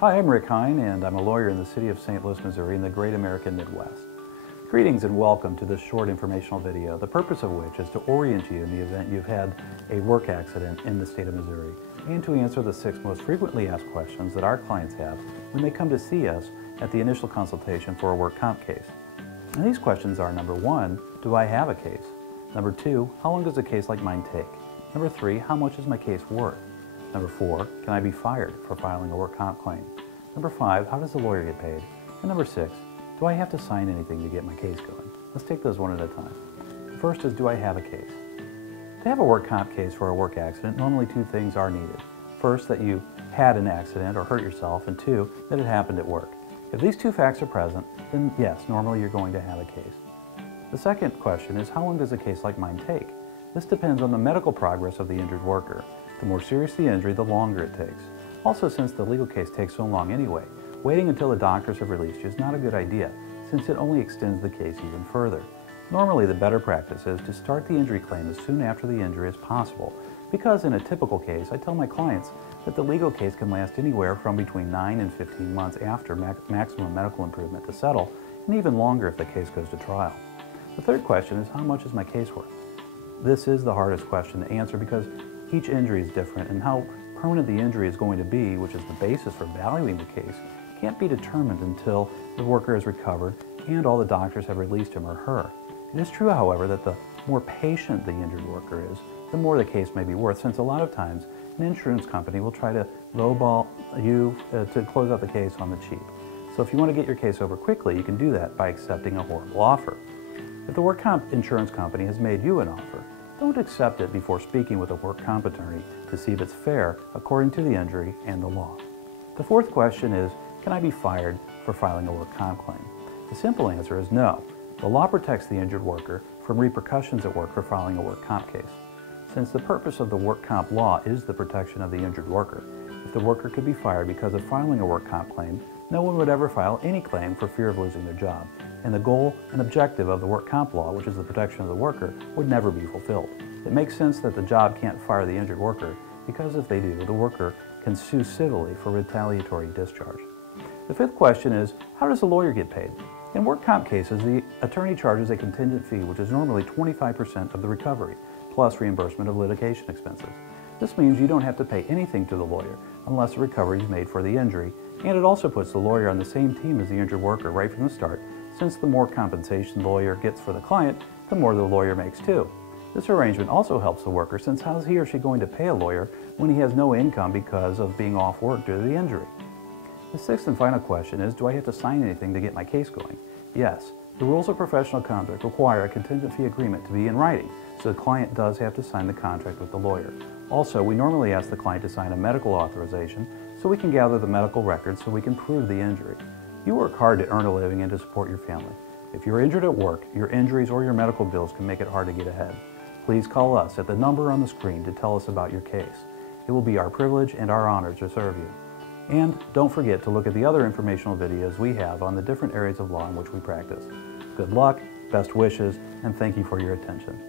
Hi, I'm Rick Hein, and I'm a lawyer in the city of St. Louis, Missouri in the great American Midwest. Greetings and welcome to this short informational video, the purpose of which is to orient you in the event you've had a work accident in the state of Missouri, and to answer the 6 most frequently asked questions that our clients have when they come to see us at the initial consultation for a work comp case. And these questions are: number 1, do I have a case? Number 2, how long does a case like mine take? Number 3, how much is my case worth? Number 4, can I be fired for filing a work comp claim? Number 5, how does the lawyer get paid? And number 6, do I have to sign anything to get my case going? Let's take those one at a time. First is, do I have a case? To have a work comp case for a work accident, normally 2 things are needed. First, that you had an accident or hurt yourself, and 2, that it happened at work. If these 2 facts are present, then yes, normally you're going to have a case. The second question is, how long does a case like mine take? This depends on the medical progress of the injured worker. The more serious the injury, the longer it takes. Also, since the legal case takes so long anyway, waiting until the doctors have released you is not a good idea, since it only extends the case even further. Normally, the better practice is to start the injury claim as soon after the injury as possible, because in a typical case, I tell my clients that the legal case can last anywhere from between 9 and 15 months after maximum medical improvement to settle, and even longer if the case goes to trial. The third question is, how much is my case worth? This is the hardest question to answer because each injury is different, and how permanent the injury is going to be, which is the basis for valuing the case, can't be determined until the worker has recovered and all the doctors have released him or her. It is true, however, that the more patient the injured worker is, the more the case may be worth, since a lot of times an insurance company will try to lowball you to close out the case on the cheap. So if you want to get your case over quickly, you can do that by accepting a horrible offer. If the work comp insurance company has made you an offer, don't accept it before speaking with a work comp attorney to see if it's fair according to the injury and the law. The fourth question is, can I be fired for filing a work comp claim? The simple answer is no. The law protects the injured worker from repercussions at work for filing a work comp case. Since the purpose of the work comp law is the protection of the injured worker, if the worker could be fired because of filing a work comp claim, no one would ever file any claim for fear of losing their job, and the goal and objective of the work comp law, which is the protection of the worker, would never be fulfilled. It makes sense that the job can't fire the injured worker, because if they do, the worker can sue civilly for retaliatory discharge. The fifth question is, how does the lawyer get paid? In work comp cases, the attorney charges a contingent fee, which is normally 25% of the recovery, plus reimbursement of litigation expenses. This means you don't have to pay anything to the lawyer unless a recovery is made for the injury, and it also puts the lawyer on the same team as the injured worker right from the start, since the more compensation the lawyer gets for the client, the more the lawyer makes too. This arrangement also helps the worker, since how is he or she going to pay a lawyer when he has no income because of being off work due to the injury? The sixth and final question is, do I have to sign anything to get my case going? Yes. The rules of professional conduct require a contingent fee agreement to be in writing, so the client does have to sign the contract with the lawyer. Also, we normally ask the client to sign a medical authorization so we can gather the medical records so we can prove the injury. You work hard to earn a living and to support your family. If you're injured at work, your injuries or your medical bills can make it hard to get ahead. Please call us at the number on the screen to tell us about your case. It will be our privilege and our honor to serve you. And don't forget to look at the other informational videos we have on the different areas of law in which we practice. Good luck, best wishes, and thank you for your attention.